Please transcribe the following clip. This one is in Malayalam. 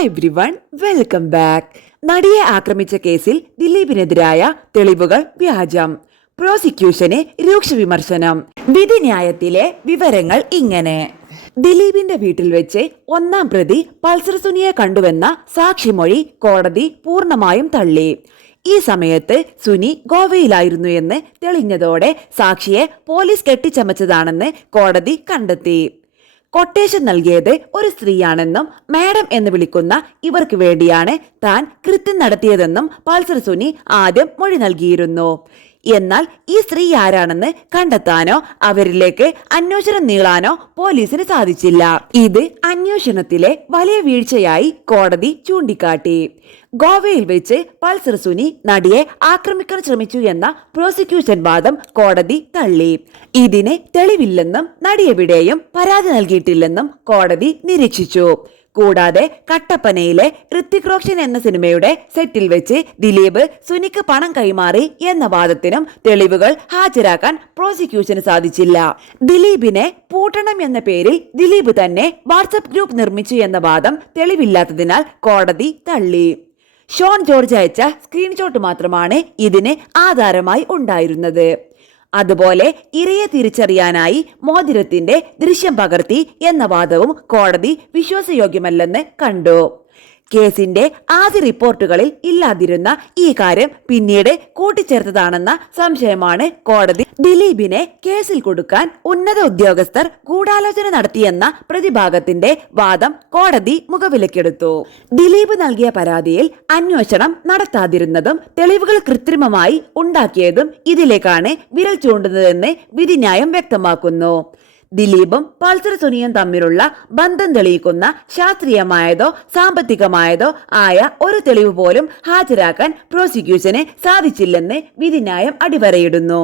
Hi everyone, welcome back. നടിയെ ആക്രമിച്ച കേസിൽ ദിലീപിനെതിരായ തെളിവുകൾ വ്യാജം, പ്രോസിക്യൂഷന് രൂക്ഷ വിമർശനം. വിധിന്യായത്തിലെ വിവരങ്ങൾ ഇങ്ങനെ: ദിലീപിന്റെ വീട്ടിൽ വെച്ച് ഒന്നാം പ്രതി പൾസർ സുനിയെ കണ്ടുവെന്ന സാക്ഷിമൊഴി കോടതി പൂർണ്ണമായും തള്ളി. ഈ സമയത്ത് സുനി ഗോവയിലായിരുന്നു എന്ന് തെളിഞ്ഞതോടെ സാക്ഷിയെ പോലീസ് കെട്ടിച്ചമച്ചതാണെന്ന് കോടതി കണ്ടെത്തി. കൊട്ടേഷൻ നൽകിയത് ഒരു സ്ത്രീയാണെന്നും മാഡം എന്ന് വിളിക്കുന്ന ഇവർക്ക് വേണ്ടിയാണ് താൻ കൃത്യം നടത്തിയതെന്നും പൾസർ സുനി ആദ്യം മൊഴി നൽകിയിരുന്നു. എന്നാൽ ഈ സ്ത്രീ ആരാണെന്ന് കണ്ടെത്താനോ അവരിലേക്ക് അന്വേഷണം നീളാനോ പോലീസിന് സാധിച്ചില്ല. ഇത് അന്വേഷണത്തിലെ വലിയ വീഴ്ചയായി കോടതി ചൂണ്ടിക്കാട്ടി. ഗോവയിൽ വെച്ച് പൾസർ സുനി നടിയെ ആക്രമിക്കാൻ ശ്രമിച്ചു എന്ന പ്രോസിക്യൂഷൻ വാദം കോടതി തള്ളി. ഇതിന് തെളിവില്ലെന്നും നടിയെവിടെയും പരാതി നൽകിയിട്ടില്ലെന്നും കോടതി നിരീക്ഷിച്ചു. കൂടാതെ കട്ടപ്പനയിലെ ഋത്തിക് റോഷൻ എന്ന സിനിമയുടെ സെറ്റിൽ വെച്ച് ദിലീപ് സുനിക്ക് പണം കൈമാറി എന്ന വാദത്തിനും തെളിവുകൾ ഹാജരാക്കാൻ പ്രോസിക്യൂഷന് സാധിച്ചില്ല. ദിലീപിനെ പൂട്ടണം എന്ന പേരിൽ ദിലീപ് തന്നെ വാട്സ്ആപ്പ് ഗ്രൂപ്പ് നിർമ്മിച്ചു എന്ന വാദം തെളിവില്ലാത്തതിനാൽ കോടതി തള്ളി. ഷോൺ ജോർജ് അയച്ച സ്ക്രീൻഷോട്ട് മാത്രമാണ് ഇതിന് ആധാരമായി ഉണ്ടായിരുന്നത്. അതുപോലെ ഇരയെ തിരിച്ചറിയാനായി മോതിരത്തിന്റെ ദൃശ്യം പകർത്തി എന്ന വാദവും കോടതി വിശ്വാസയോഗ്യമല്ലെന്ന് കണ്ടു. കേസിന്റെ ആദ്യ റിപ്പോർട്ടുകളിൽ ഇല്ലാതിരുന്ന ഈ കാര്യം പിന്നീട് കൂട്ടിച്ചേർത്തതാണെന്ന സംശയമാണ് കോടതി ദിലീപിനെ കേസിൽ കൊടുക്കാൻ ഉന്നത ഉദ്യോഗസ്ഥർ ഗൂഢാലോചന നടത്തിയെന്ന പ്രതിഭാഗത്തിന്റെ വാദം കോടതി മുഖവിലക്കെടുത്തു. ദിലീപ് നൽകിയ പരാതിയിൽ അന്വേഷണം നടത്താതിരുന്നതും തെളിവുകൾ കൃത്രിമമായി ഉണ്ടാക്കിയതും ഇതിലേക്കാണ് വിരൽ ചൂണ്ടുന്നതെന്ന് വിധിന്യായം വ്യക്തമാക്കുന്നു. ദിലീപും പൾസർ സുനിയും തമ്മിലുള്ള ബന്ധം തെളിയിക്കുന്ന ശാസ്ത്രീയമായതോ സാമ്പത്തികമായതോ ആയ ഒരു തെളിവ് പോലും ഹാജരാക്കാൻ പ്രോസിക്യൂഷന് സാധിച്ചില്ലെന്ന് വിധിന്യായം അടിവരയിടുന്നു.